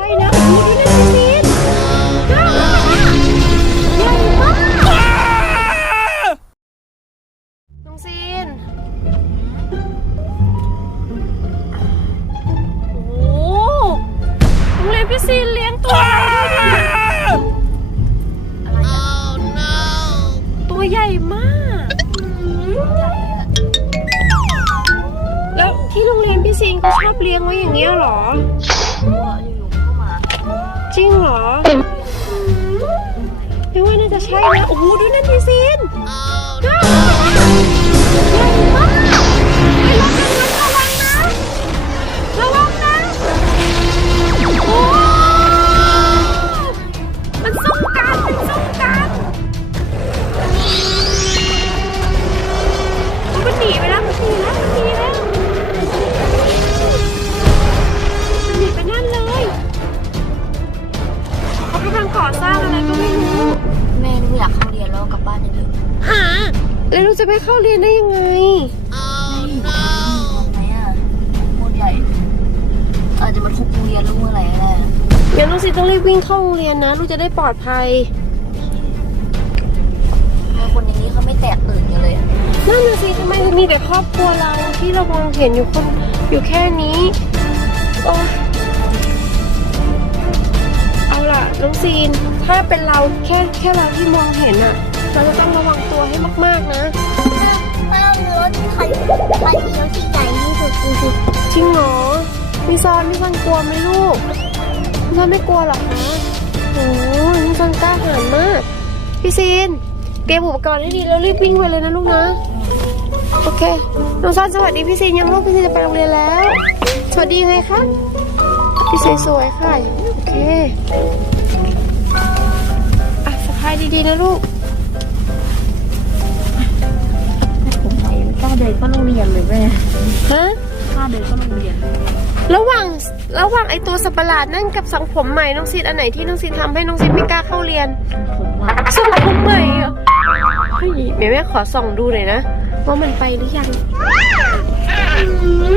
ใช่นะโอ้โหดูนั่นสิซีนน่าวใหญ่มากน้องซีน โอ้โหโรงเรียนพี่ซีนเลี้ยงตัวอะไรอะตัวใหญ่มาก แล้วที่โรงเรียนพี่ซีนเขาชอบเลี้ยงไว้อย่างเงี้ยเหรอ จริงเหรอไม่ว่าน่าจะใช่นะ โอ้โหดูนั่นพี่ซีนน่า นแล้วกลับบ้านเถอะหาแล้วเราจะไปเข้าเรียนได้ยังไง ไหนอะโคตรใหญ่อาจจะมาทุบโรงเรียนลูกเมื่อไหร่ก็ได้นะงั้นลูกศิษย์ต้องรีบวิ่งเข้าโรงเรียนนะลูกจะได้ปลอดภัยทำไมคนอย่างนี้เขาไม่แตกตื่นกันเลยอะนั่นน่ะสิทำไมมีแต่ครอบครัวเราที่เรามองเห็นอยู่คนอยู่แค่นี้โอ้ยเอาล่ะน้องซีน ถ้าเป็นเราแค่แค่เราที่มองเห็นอะ เราจะต้องระวังตัวให้มากๆนะถ้ามีรถคันคันเดียวที่ใหญ่ที่สุดคือจริงเหรอมีซอนมีซอนกลัวไหมลูกมีซอนไม่กลัวเหรอคะโอ้ยมีซอนกล้าหาญมากพี่ซีนเตรียมอุปกรณ์ให้ดีแล้วรีบวิ่งไปเลยนะลูกนะโอเคน้องซอนสวัสดีพี่ซีนยังลูกพี่ซีนจะไปโรงเรียนแล้ว สวัสดีเลยค่ะพี่ซีนสวยค่ะโอเคอะสะพายดีๆนะลูก เข้าโรงเรียนเลยแม่ฮะกล้าเดินเข้าโรงเรียนระหว่างระหว่างไอตัวสัตว์ประหลาดนั่นกับสังผมใหม่น้องซีนอันไหนที่น้องซีนทำให้น้องซีนไม่กล้าเข้าเรียนผมว่าสังผมใหม่เหรอเฮ้ยแม่แม่ขอส่องดูหน่อยนะว่ามันไปหรือยัง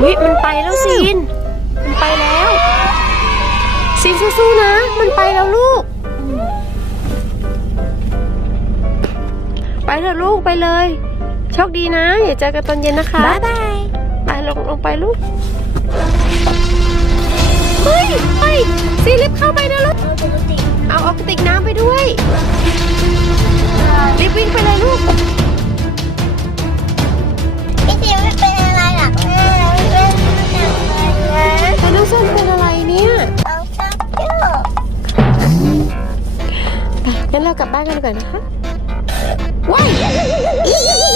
วิมันไปแล้วซีน มันไปแล้วซีนสู้ๆนะ มันไปแล้วลูก ไปเถอะลูกไปเลย โชคดีนะอย่าเจอกันตอนเย็นนะคะบ๊ายบายไปลงลงไปลูกเฮ้ยเฮ้ยซีรีบเข้าไปนะลูกเอาเอากระติกน้ำไปด้วยรีบวิ่งไปเลยลูกพี่ทีไม่เป็นอะไรหรอกแม่เล่นหนักเลยนะแต่น้องส้มเป็นอะไรเนี่ยเอาชักเยอะไปงั้นเรากลับบ้านกันดีกว่อนนะคะว้ายตูดมึก